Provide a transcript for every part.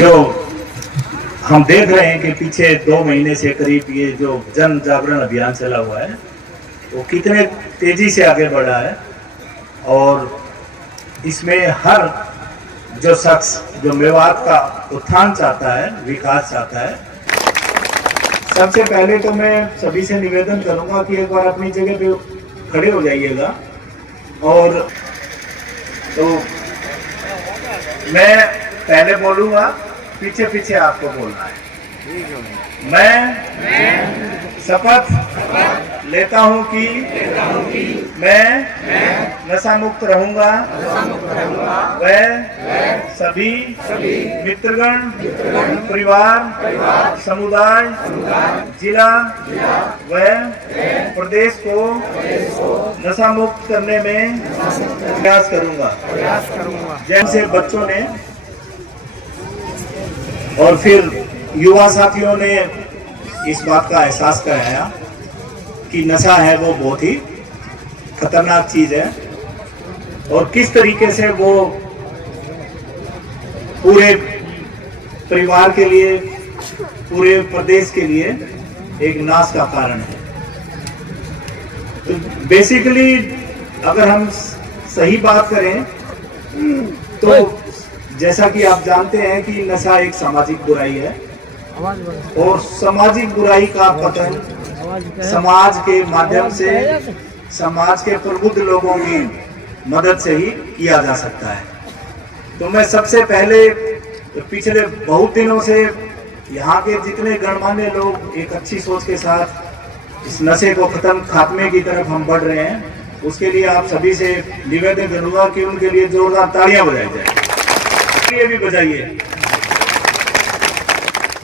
जो हम देख रहे हैं कि पीछे 2 महीने से करीब ये जो जन जागरण अभियान चला हुआ है वो कितने तेजी से आगे बढ़ा है। और इसमें हर जो शख्स जो मेवात का उत्थान चाहता है, विकास चाहता है, सबसे पहले तो मैं सभी से निवेदन करूंगा कि एक बार अपनी जगह पे खड़े हो जाइएगा। और तो मैं पहले बोलूंगा, पीछे पीछे आपको बोलना है। मैं शपथ लेता हूं कि मैं नशा मुक्त रहूंगा। वह सभी मित्रगण, परिवार, समुदाय, जिला व प्रदेश को नशा मुक्त करने में प्रयास करूंगा। जैसे बच्चों ने और फिर युवा साथियों ने इस बात का एहसास कराया कि नशा है वो बहुत ही खतरनाक चीज है और किस तरीके से वो पूरे परिवार के लिए, पूरे प्रदेश के लिए एक नाश का कारण है। तो बेसिकली अगर हम सही बात करें तो जैसा कि आप जानते हैं कि नशा एक सामाजिक बुराई है और सामाजिक बुराई का पतन समाज के माध्यम से, समाज के प्रबुद्ध लोगों की मदद से ही किया जा सकता है। तो मैं सबसे पहले पिछले बहुत दिनों से यहाँ के जितने गणमान्य लोग एक अच्छी सोच के साथ इस नशे को खात्मे की तरफ हम बढ़ रहे हैं, उसके लिए आप सभी से निवेदन करूंगा कि उनके लिए जोरदार तालियां बजाई जाए। ये भी बजाइए,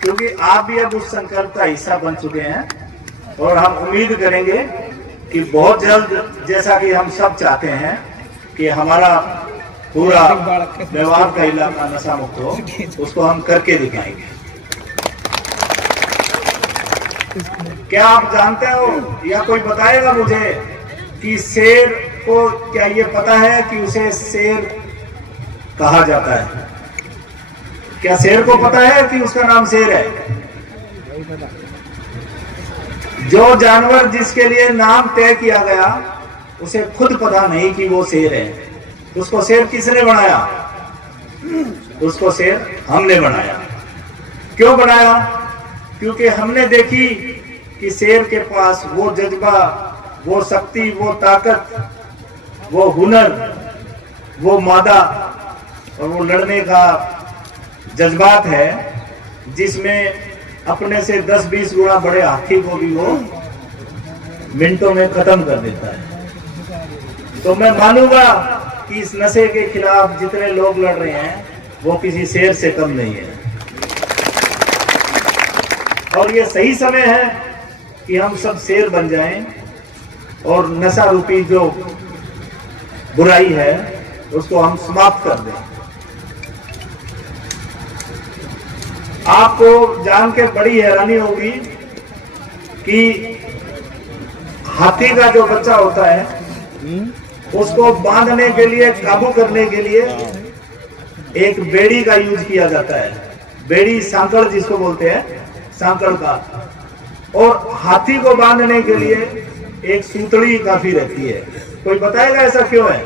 क्योंकि आप भी अब उस संकल्प का हिस्सा बन चुके हैं और हम उम्मीद करेंगे कि बहुत जल्द, जैसा कि हम सब चाहते हैं कि हमारा पूरा मेवात का इलाका नशा मुक्त हो, उसको हम करके दिखाएंगे। क्या आप जानते हो या कोई बताएगा मुझे कि शेर को क्या ये पता है कि उसे शेर कहा जाता है? क्या शेर को पता है कि उसका नाम शेर है? जो जानवर जिसके लिए नाम तय किया गया उसे खुद पता नहीं कि वो शेर है, उसको शेर किसने बनाया? उसको शेर हमने बनाया। क्यों बनाया? क्योंकि हमने देखी कि शेर के पास वो जज्बा, वो शक्ति, वो ताकत, वो हुनर, वो मादा और वो लड़ने का जज्बात है, जिसमें अपने से 10-20 गुना बड़े हाथी को भी वो मिनटों में खत्म कर देता है। तो मैं मानूंगा कि इस नशे के खिलाफ जितने लोग लड़ रहे हैं वो किसी शेर से कम नहीं है। और ये सही समय है कि हम सब शेर बन जाएं और नशा रूपी जो बुराई है उसको हम समाप्त कर दें। आपको जान के बड़ी हैरानी होगी कि हाथी का जो बच्चा होता है उसको बांधने के लिए, काबू करने के लिए एक बेड़ी का यूज किया जाता है। बेड़ी, सांकड़ जिसको बोलते हैं, सांकड़ का। और हाथी को बांधने के लिए एक सूतड़ी काफी रहती है। कोई बताएगा ऐसा क्यों है?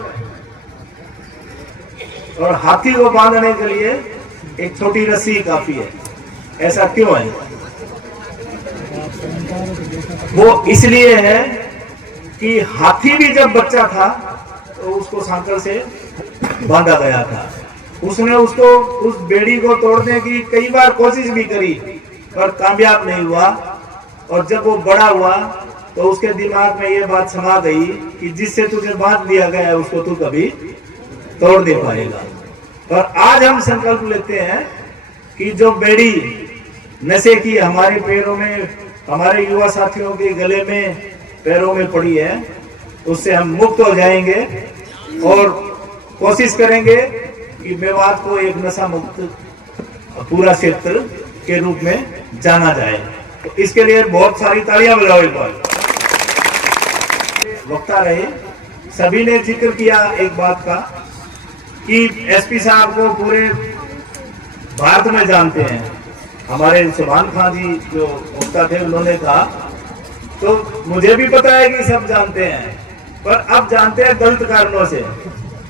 और हाथी को बांधने के लिए एक छोटी रस्सी काफी है, ऐसा क्यों है? वो इसलिए है कि हाथी भी जब बच्चा था तो उसको सांकड़ से बांधा गया था। उसने उसको, उस बेड़ी को तोड़ने की कई बार कोशिश भी करी पर कामयाब नहीं हुआ। और जब वो बड़ा हुआ तो उसके दिमाग में ये बात समा गई कि जिससे तुझे बांध दिया गया है उसको तू कभी तोड़ नहीं पाएगा। और आज हम संकल्प लेते हैं कि जो बेड़ी नशे की हमारे पैरों में, हमारे युवा साथियों के गले में, पैरों में पड़ी है, उससे हम मुक्त हो जाएंगे और कोशिश करेंगे कि मेवात को एक नशा मुक्त पूरा क्षेत्र के रूप में जाना जाए। तो इसके लिए बहुत सारी तालियां बजाओ एक बार। वक्ता रहे, सभी ने जिक्र किया एक बात का कि एसपी साहब को पूरे भारत में जानते हैं। हमारे सुभान खान जी जो वक्ता थे उन्होंने कहा, तो मुझे भी पता है कि सब जानते हैं, पर अब जानते हैं गलत कारणों से,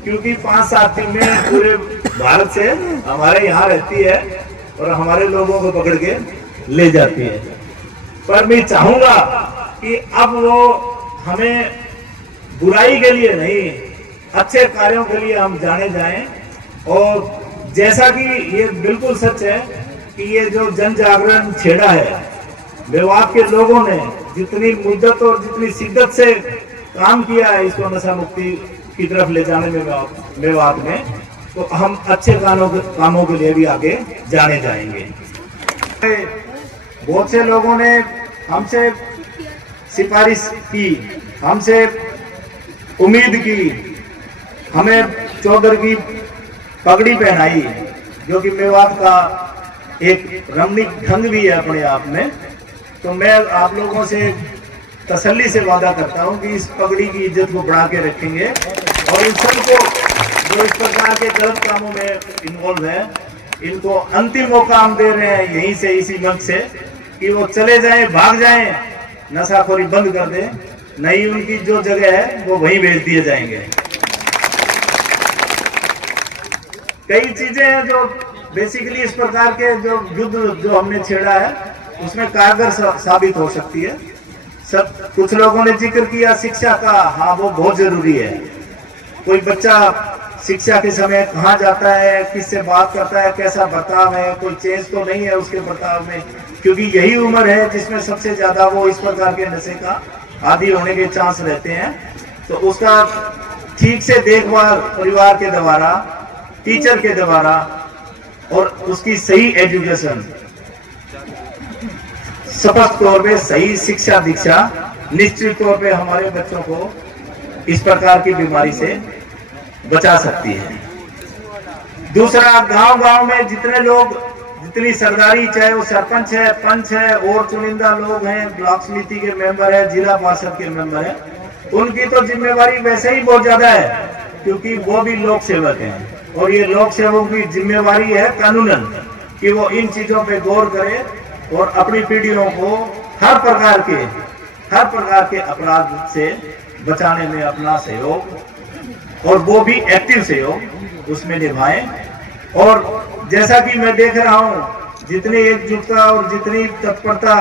क्योंकि 5-7 टीमें पूरे भारत से हमारे यहाँ रहती है और हमारे लोगों को पकड़ के ले जाती है। पर मैं चाहूंगा कि अब वो हमें बुराई के लिए नहीं, अच्छे कार्यों के लिए हम जाने जाएं। और जैसा कि ये बिल्कुल सच है कि ये जो जन जागरण छेड़ा है, मेवात के लोगों ने जितनी मुद्दत और जितनी शिद्दत से काम किया है इसको नशा मुक्ति की तरफ ले जाने में मेवात में, तो हम अच्छे कामों के लिए भी आगे जाने जाएंगे। बहुत से लोगों ने हमसे सिफारिश की, हमसे उम्मीद की, हमें चौधर की पगड़ी पहनाई, जो कि मेवात का एक रमणीक ढंग भी है अपने आप में। तो मैं आप लोगों से तसल्ली से वादा करता हूं कि इस पगड़ी की इज्जत को बढ़ा के रखेंगे और इन सबको जो इस प्रकार के गलत कामों में इन्वॉल्व है, इनको अंतिम मौका हम दे रहे हैं यहीं से, इसी मंच से, कि वो चले जाएं, भाग जाएं, नशाखोरी बंद कर दें, नहीं उनकी जो जगह है वो वहीं भेज दिए जाएंगे। कई चीजें हैं जो बेसिकली इस प्रकार के जो युद्ध जो हमने छेड़ा है उसमें कारगर साबित हो सकती है। सब कुछ लोगों ने जिक्र किया शिक्षा का, हाँ वो बहुत जरूरी है। कोई बच्चा शिक्षा के समय कहाँ जाता है, किससे बात करता है, कैसा बर्ताव है, कोई चेंज तो नहीं है उसके बर्ताव में, क्योंकि यही उम्र है जिसमें सबसे ज्यादा वो इस प्रकार के नशे का आदी होने के चांस रहते हैं। तो उसका ठीक से देखभाल परिवार के द्वारा, टीचर के द्वारा और उसकी सही एजुकेशन, स्पष्ट तौर पे सही शिक्षा दीक्षा निश्चित तौर पे हमारे बच्चों को इस प्रकार की बीमारी से बचा सकती है। दूसरा, गांव-गांव में जितने लोग, जितनी सरदारी, चाहे वो सरपंच है, पंच है और चुनिंदा लोग हैं, ब्लॉक समिति के मेंबर है, जिला पार्षद के मेंबर है, उनकी तो जिम्मेवारी वैसे ही बहुत ज्यादा है, क्योंकि वो भी लोक सेवक हैं। और ये लोक सेवक की जिम्मेवारी है कानूनन कि वो इन चीजों पे गौर करे और अपनी पीढ़ियों को हर प्रकार के अपराध से बचाने में अपना सहयोग, और वो भी एक्टिव सहयोग उसमें निभाएं। और जैसा कि मैं देख रहा हूं, जितनी एकजुटता और जितनी तत्परता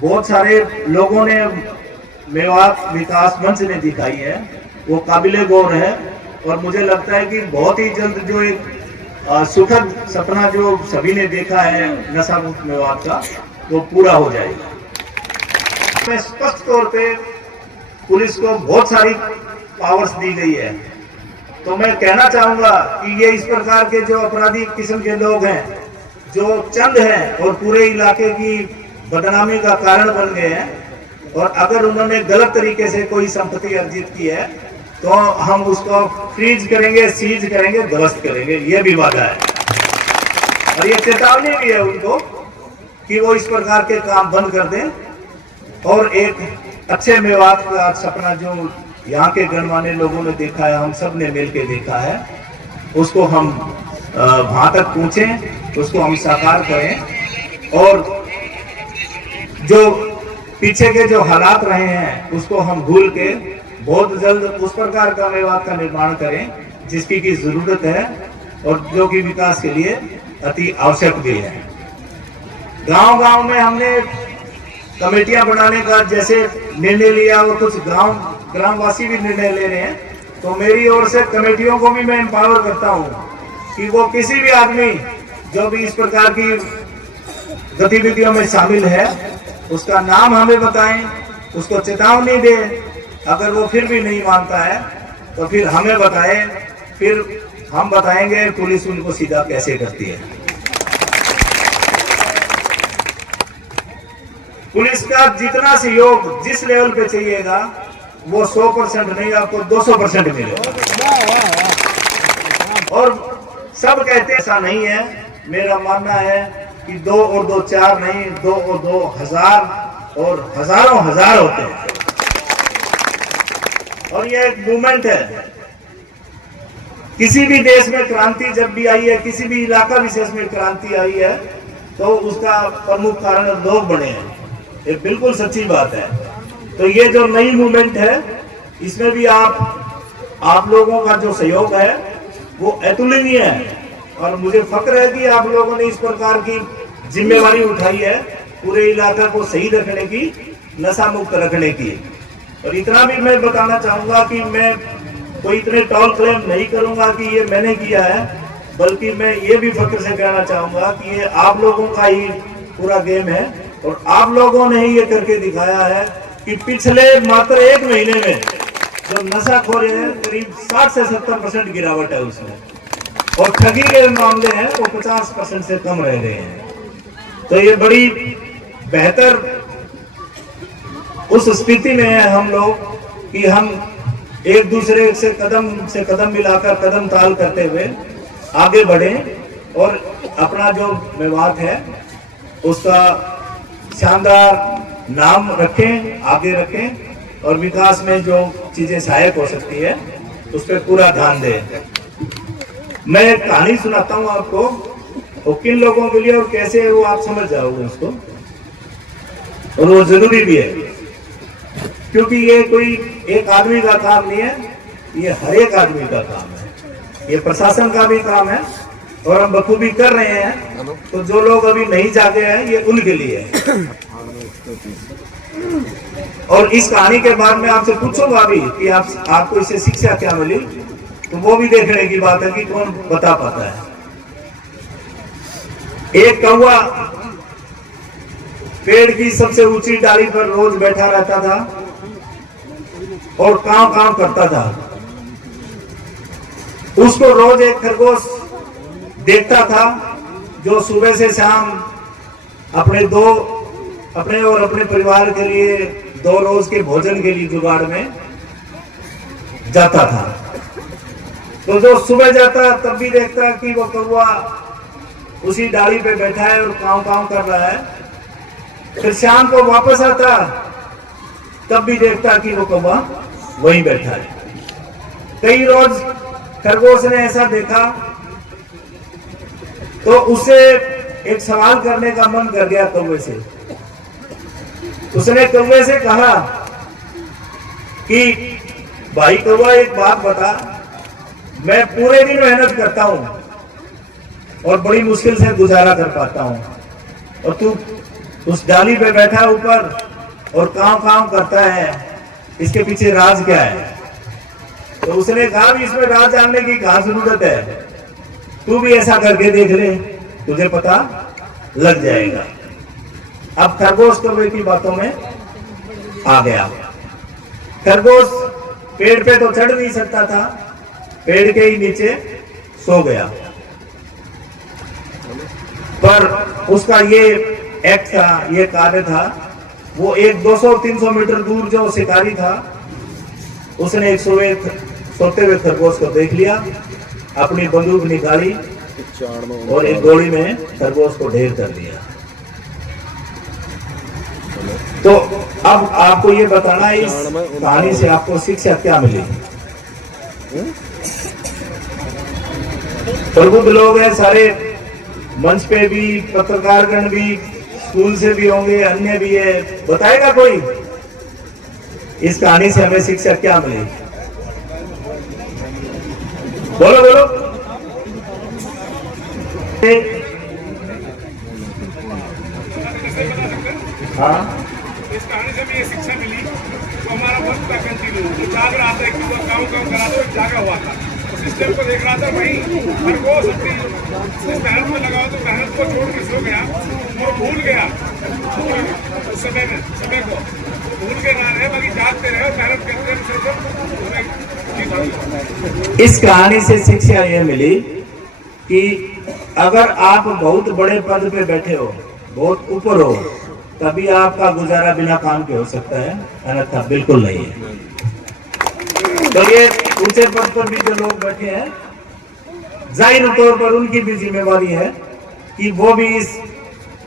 बहुत सारे लोगों ने मेवात विकास मंच ने दिखाई है, वो काबिले गौर है। और मुझे लगता है कि बहुत ही जल्द जो एक सुखद सपना जो सभी ने देखा है नशा मुक्त मेवात का, वो पूरा हो जाएगा। मैं स्पष्ट तौर पे पुलिस को बहुत सारी पावर्स दी गई है, तो मैं कहना चाहूंगा कि ये इस प्रकार के जो अपराधी किस्म के लोग हैं, जो चंद हैं और पूरे इलाके की बदनामी का कारण बन गए हैं, और अगर उन्होंने गलत तरीके से कोई संपत्ति अर्जित की है तो हम उसको फ्रीज करेंगे, सीज करेंगे, ध्वस्त करेंगे, ये भी वादा है। और ये चेतावनी भी है उनको कि वो इस प्रकार के काम बंद कर दें और एक अच्छे मेवात का सपना जो यहाँ के गणमान्य लोगों ने देखा है, हम सब ने मिलकर देखा है, उसको हम वहां तक पहुंचे, उसको हम साकार करें। और जो पीछे के जो हालात रहे हैं उसको हम भूल के बहुत जल्द उस प्रकार का मेवात का निर्माण करें जिसकी की जरूरत है और जो कि विकास के लिए अति आवश्यक भी है। गांव-गांव में हमने कमेटियां बनाने का जैसे निर्णय लिया, वो कुछ ग्रामवासी भी निर्णय ले रहे हैं, तो मेरी ओर से कमेटियों को भी मैं एम्पावर करता हूं कि वो किसी भी आदमी जो भी इस प्रकार की गतिविधियों में शामिल है उसका नाम हमें बताएं, उसको चेतावनी दें। अगर वो फिर भी नहीं मानता है तो फिर हमें बताएं, फिर हम बताएंगे पुलिस उनको सीधा कैसे करती है। पुलिस का जितना सहयोग जिस लेवल पे चाहिएगा वो 100% नहीं, आपको 200% मिलेगा। और सब कहते ऐसा नहीं है, मेरा मानना है कि 2 और 2 4 नहीं, 2 और 2 1000 और हजारों हजार होते हैं। और ये एक मूवमेंट है, किसी भी देश में क्रांति जब भी आई है, किसी भी इलाका विशेष में क्रांति आई है, तो उसका प्रमुख कारण लोग बने हैं। ये बिल्कुल सच्ची बात है। तो ये जो नई मूवमेंट है, इसमें भी आप लोगों का जो सहयोग है वो अतुलनीय है, और मुझे फक्र है कि आप लोगों ने इस प्रकार की जिम्मेवारी उठाई है पूरे इलाका को सही रखने की, नशा मुक्त रखने की। और इतना भी मैं बताना चाहूंगा कि मैं कोई इतने टॉल क्लेम नहीं करूंगा कि ये मैंने किया है, बल्कि मैं ये भी फक्र से कहना चाहूंगा कि ये आप लोगों का ही पूरा गेम है, और आप लोगों ने ही ये करके दिखाया है कि पिछले मात्र 1 महीने में जो नशाखोरी है करीब 60 से 70% गिरावट है उसमें, और ठगी के मामले हैं वो 50% से कम रह गए हैं। तो ये बड़ी बेहतर उस स्थिति में है हम लोग कि हम एक दूसरे से कदम मिलाकर, कदम ताल करते हुए आगे बढ़े, और अपना जो मेवात है उसका शानदार नाम रखें, आगे रखें, और विकास में जो चीजें सहायक हो सकती है उस पर पूरा ध्यान दें। मैं एक कहानी सुनाता हूँ आपको, वो किन लोगों के लिए और कैसे वो आप समझ जाओगे उसको, और वो जरूरी भी है, क्योंकि ये कोई एक आदमी का काम नहीं है, ये हर एक आदमी का काम है, ये प्रशासन का भी काम है, और हम बखूबी कर रहे हैं। तो जो लोग अभी नहीं जागे हैं ये उनके लिए है। और इस कहानी के बाद में आपसे पूछूंगा अभी कि आपको इससे शिक्षा क्या मिली, तो वो भी देखने की बात है कि कौन बता पाता है। एक कौवा पेड़ की सबसे ऊंची डाली पर रोज बैठा रहता था और कांव कांव करता था। उसको रोज एक खरगोश देखता था जो सुबह से शाम अपने और अपने परिवार के लिए 2 रोज के भोजन के लिए जुगाड़ में जाता था। तो जो सुबह जाता तब भी देखता कि वो कौवा उसी डाली पे बैठा है और कांव कांव कर रहा है। फिर शाम को वापस आता तब भी देखता कि वो कौवा वहीं बैठा है। कई रोज खरगोश ने ऐसा देखा तो उसे एक सवाल करने का मन कर गया कौवे से। उसने कौवे से कहा कि भाई कौवा, एक बात बता, मैं पूरे दिन मेहनत करता हूं और बड़ी मुश्किल से गुजारा कर पाता हूं, और तू उस डाली पे बैठा ऊपर और कांव कांव करता है, इसके पीछे राज क्या है? तो उसने कहा भी इसमें राज जानने की क्या जरूरत है, तू भी ऐसा करके देख ले, तुझे पता लग जाएगा। अब खरगोश कौवे की बातों में आ गया। खरगोश पेड़ पे तो चढ़ नहीं सकता था, पेड़ के ही नीचे सो गया। पर उसका ये एक्ट था, ये कार्य था, वो एक 200-300 मीटर दूर जो शिकारी था उसने एक सोते हुए खरगोश को देख लिया, अपनी बंदूक निकाली और एक गोली में खरगोश को ढेर कर दिया। तो अब आपको ये बताना है इस कहानी से आपको शिक्षा क्या मिली। प्रबुद्ध लोग हैं सारे, मंच पे भी, पत्रकारगण भी, स्कूल से भी होंगे, अन्य भी है, बताएगा कोई इस कहानी से हमें शिक्षा क्या मिली? बोलो बोलो। हाँ, इस कहानी से भी ये शिक्षा मिली तो हमारा वर्क था कंटिन्यू, तो जाग रहा था, एक काम करा तो जागा हुआ था, सिस्टम को देख रहा था। वही खरगोश अपनी मेहनत में लगा तो मेहनत को छोड़ के सो गया और भूल गया उस समय को भूल के ना रहे, बाकी जागते रहे और मेहनत करते रहे। इस कहानी से शिक्षा यह मिली कि अगर आप बहुत बड़े पद पे बैठे हो, बहुत ऊपर हो, तभी आपका गुजारा बिना काम के हो सकता है, अन्यथा बिल्कुल नहीं है। तो ये ऊंचे पद पर भी जो लोग बैठे हैं, जाहिर तौर पर उनकी भी जिम्मेवारी है कि वो भी इस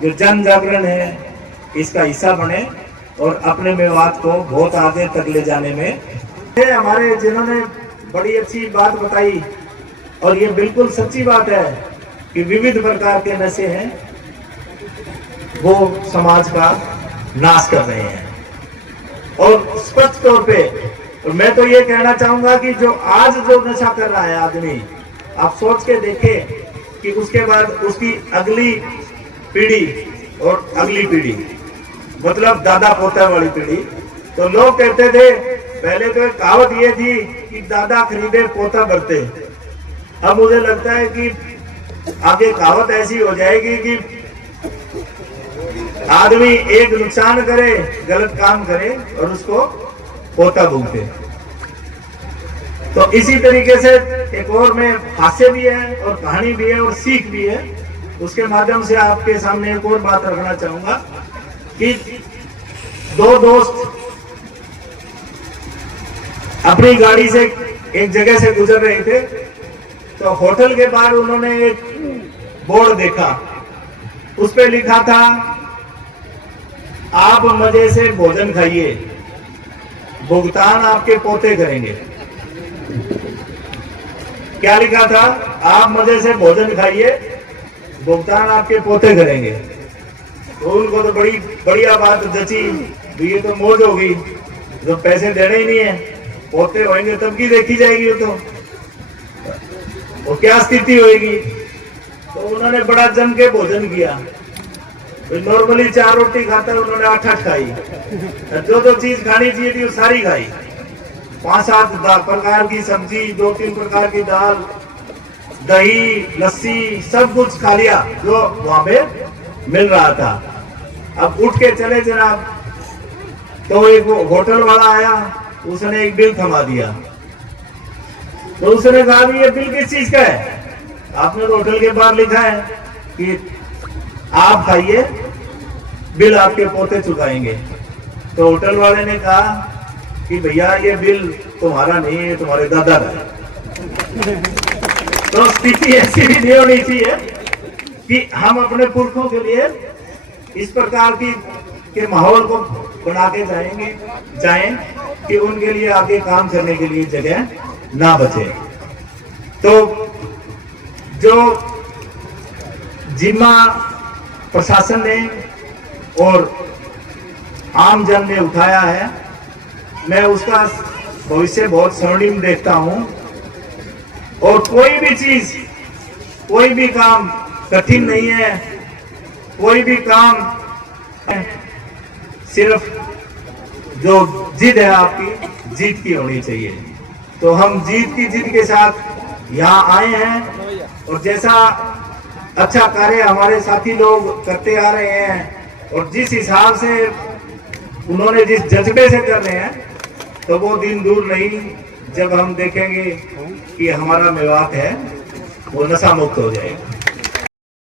जो जन जागरण है इसका हिस्सा बने और अपने मेवात को बहुत आगे तक ले जाने में। हमारे जिन्होंने बड़ी अच्छी बात बताई और ये बिल्कुल सच्ची बात है कि विविध प्रकार के नशे हैं वो समाज का नाश कर रहे हैं। और स्पष्ट तौर पे और मैं तो ये कहना चाहूंगा कि जो आज जो नशा कर रहा है आदमी, आप सोच के देखें कि उसके बाद उसकी अगली पीढ़ी और अगली पीढ़ी, मतलब दादा पोता वाली पीढ़ी। तो लोग कहते थे पहले तो एक कहावत ये थी कि दादा खरीदे पोता बरते। अब मुझे लगता है कि आगे कहावत ऐसी हो जाएगी कि आदमी एक नुकसान करे, गलत काम करे और उसको पोता भूलते। तो इसी तरीके से एक और में हास्य भी है और कहानी भी है और सीख भी है। उसके माध्यम से आपके सामने एक और बात रखना चाहूंगा कि दो दोस्त अपनी गाड़ी से एक जगह से गुजर रहे थे, तो होटल के बाहर उन्होंने एक बोर्ड देखा, उस पे लिखा था आप मजे से भोजन खाइए, भुगतान आपके पोते करेंगे। क्या लिखा था? आप मजे से भोजन खाइए, भुगतान आपके पोते करेंगे। तो उनको तो बड़ी बढ़िया बात जची, ये तो मौज होगी, जब पैसे देने ही नहीं है, पोते होंगे तब की देखी जाएगी। तो क्या स्थिति होगी? तो उन्होंने बड़ा जम के भोजन किया। नॉर्मली 4 रोटी खाता है, उन्होंने 8 खाई। जो चीज खानी चाहिए थी वो सारी खाई। 5-7 प्रकार की सब्जी, 2-3 प्रकार की दाल, दही, लस्सी, सब कुछ खा लिया जो वहां पे मिल रहा था। अब उठ के चले जनाब, तो एक होटल वाला आया, उसने एक बिल थमा दिया। तो उसने कहा भी ये बिल किस चीज का है? आपने तो होटल के बाहर लिखा है कि आप खाइए, बिल आपके पोते चुकाएंगे। तो होटल वाले ने कहा कि भैया ये बिल तुम्हारा नहीं है, तुम्हारे दादा का है। तो स्थिति ऐसी भी नहीं होनी चाहिए कि हम अपने पुरखों के लिए इस प्रकार की के माहौल को बना के जाएं कि उनके लिए आगे काम करने के लिए जगह ना बचे। तो जो जिम्मा प्रशासन ने और आम जन ने उठाया है, मैं उसका भविष्य बहुत स्वर्णिम देखता हूं। और कोई भी चीज, कोई भी काम कठिन नहीं है, कोई भी काम सिर्फ जो जिद है आपकी, जीत की होनी चाहिए। तो हम जीत की जिद के साथ यहाँ आए हैं और जैसा अच्छा कार्य हमारे साथी लोग करते आ रहे हैं और जिस हिसाब से उन्होंने जिस जज्बे से कर रहे हैं, तो वो दिन दूर नहीं जब हम देखेंगे कि हमारा मेवात है वो नशा मुक्त हो जाएगा।